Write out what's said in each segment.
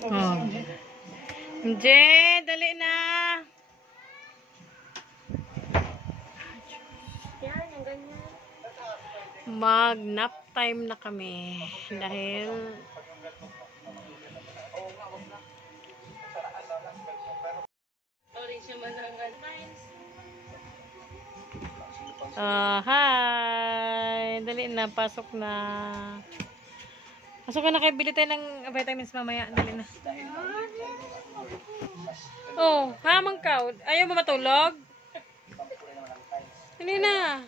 Oh. Jen, dali na. Yan, yung ganyan. Mag-nap time na kami. Dahil hi! Dali na, pasok na. Pasok ka na, kayo bili tayo ng vitamins mamaya. Dali na. Oh, hamang ka. Ayaw mo matulog? Dali na.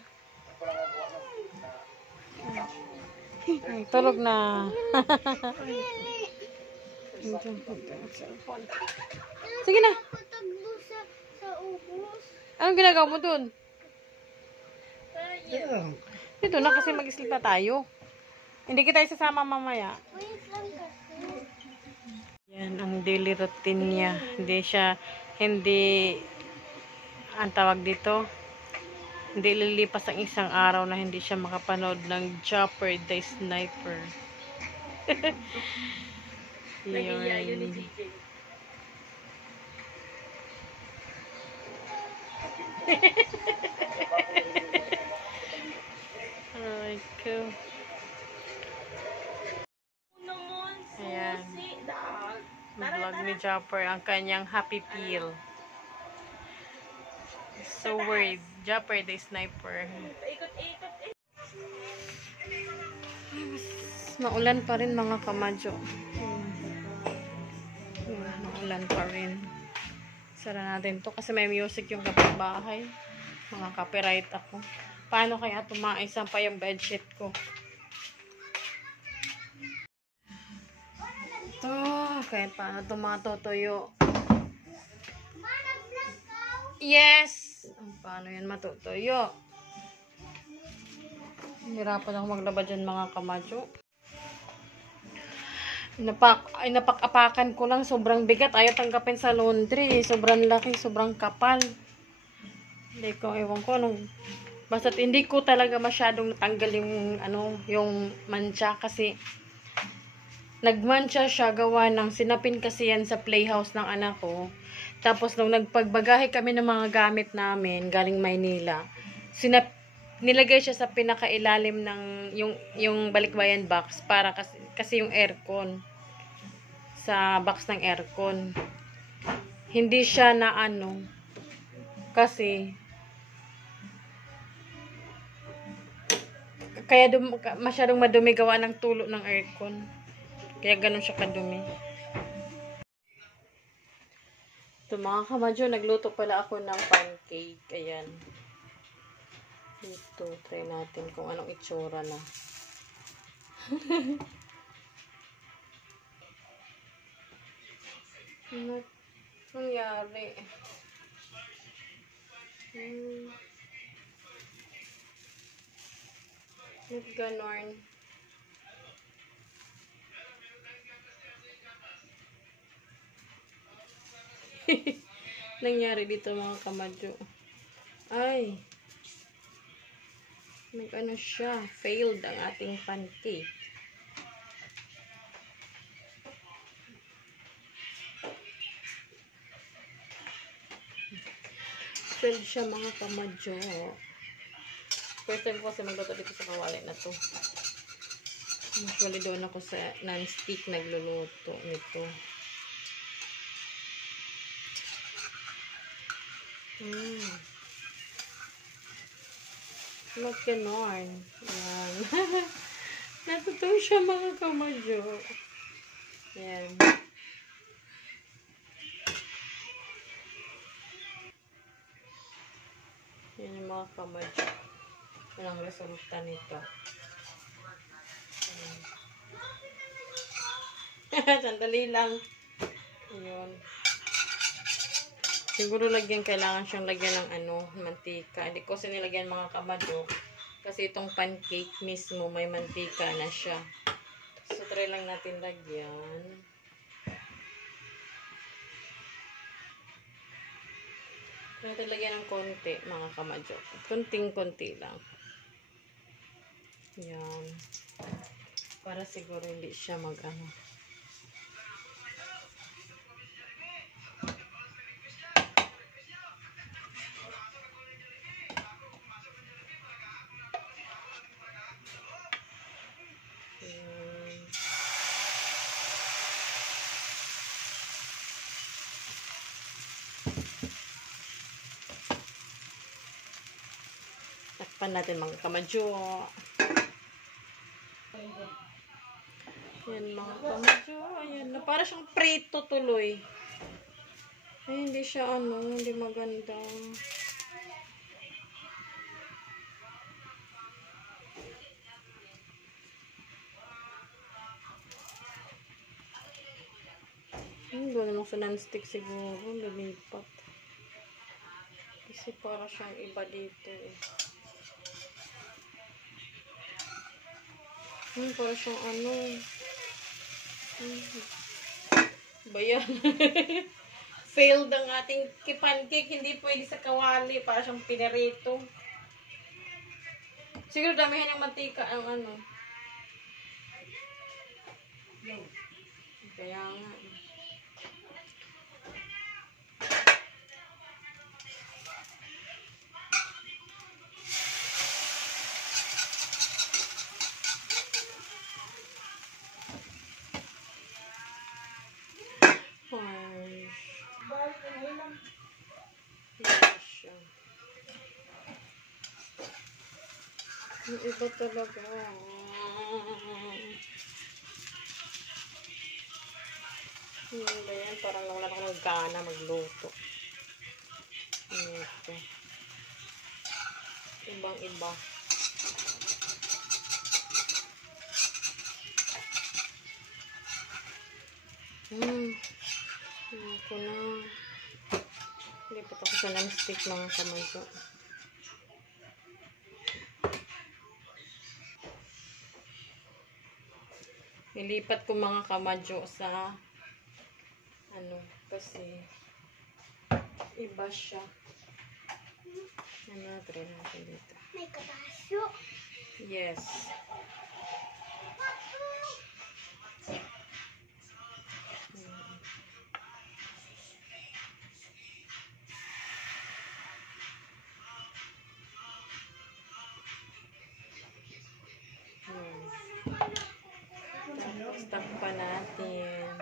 Tulog na. Sige na. Anong ginagawa mo dun? Dito na kasi mag-sleep na tayo. Hindi kita isasama mamaya. Yan ang daily routine niya. Hindi, ang tawag dito, hindi lilipas ang isang araw na hindi siya makapanood ng Chopper the Sniper. Yun. Ay, cool. Ayan. Vlog ni Chopper ang kanyang happy peel. So worried. Chopper the Sniper. Maulan pa rin mga kamadyo. Maulan pa rin. Sara natin to kasi may music yung kapitbahay. Mga copyright ako. Paano kaya tumaisang pa yung bedsheet ko? Ito, kahit paano tumatutuyo. Yes! Paano yan matutuyo? Hirapan ako maglaba dyan mga kamadyo. Napak-apakan ko lang. Sobrang bigat. Ayaw tanggapin sa laundry. Sobrang laki. Sobrang kapal. Hindi ko, ewan ko. Basta't hindi ko talaga masyadong natanggal yung mancha. Kasi nagmancha siya gawa ng sinapin kasi yan sa playhouse ng anak ko. Tapos nung nagpagbagahe kami ng mga gamit namin galing Maynila, nilagay siya sa pinakailalim ng yung balikbayan box para kasi yung aircon sa box ng aircon. Hindi siya na kasi kaya masyadong madumi gawa ng tulo ng aircon. Kaya ganun siya kadumi. Ito mga kamadyo, nagluto pala ako ng pancake. Ayan. Ito, try natin kung anong itsura na. Ano nangyari? Ba't ganon? Nangyari dito mga kamadyo. Ay! Nag-ano siya? Failed ang ating pancake. Failed siya mga kamadyo. First time ko kasi magluto dito sa kawali na to. Usually doon ako sa non-stick nagluluto nito. Not ganon. Ayan. Natutuwa siya mga kamadyo. Ayan. Yan yung mga kamadyo. Yan ang resulta nito. Sandali lang. Ayun. Siguro kailangan siyang lagyan ng mantika. Hindi ko sinilagyan mga kamadyo. Kasi itong pancake mismo may mantika na siya. So try lang natin lagyan. Natin lagyan ng konti mga kamadyo. Konting-konti lang. Yan. Para siguro hindi siya mag-ano. Tikman natin mga kamadyo. Yan mga kamadyo. Ayan na. Para siyang prito tuloy. Ay, hindi siya hindi maganda. Gano'n lang sa non-stick siguro. Lumipat. Kasi para siyang iba dito eh. Para siyang Bayan. Failed ang ating pancake. Hindi pwede sa kawali. Para siyang pinarito. Siguro damihan ng mantika ang Kaya nga. Yung iba talaga. Ba yan? Parang wala na akong gana magluto. Ito. Ibang iba. Ako na. Lipat ako sa non-stick mga kamadyo. Nilipat ko mga kamadyo sa kasi iba siya. Try natin dito. May kabasyo. Yes. Stop pa natin.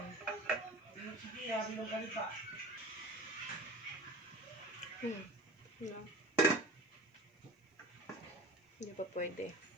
Hindi pa pwede.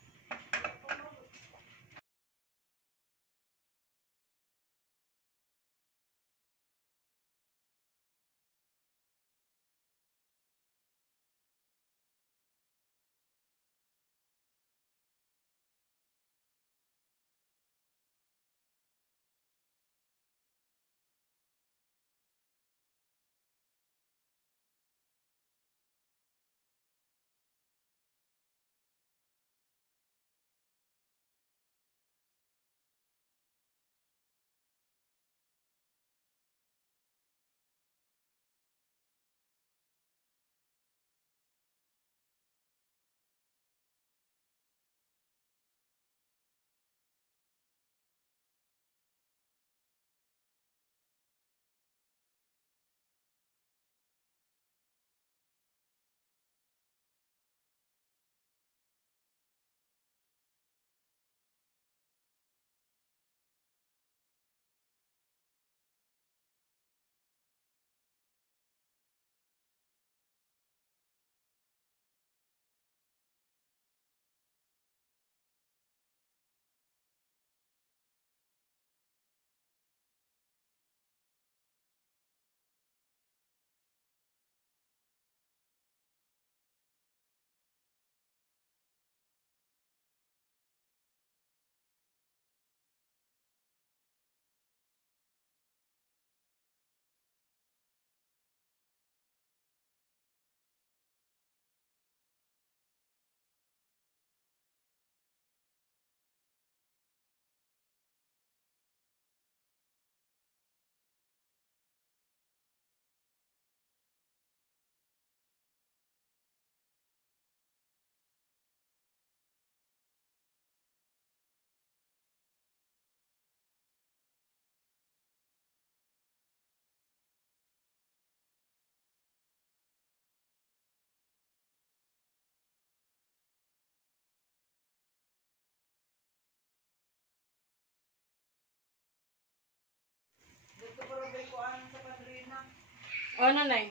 Ano na eh?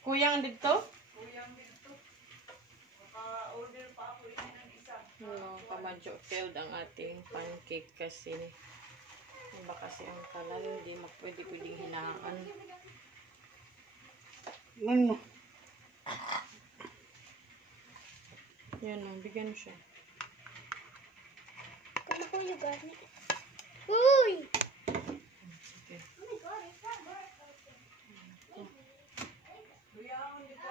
Kuyang dito? Kuyang dito. Maka-order pa ako ini ng isa. No, pamadyo filled ang ating pancake kasi iba kasi ang kalal, hindi pwedeng hinaan. Ano? Yan o, bigyan siya. Kung ako yung gani. Uy! Sige. Kuyang dito.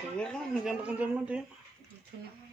Sige lang, maganda kang dyan mo din. Ito na.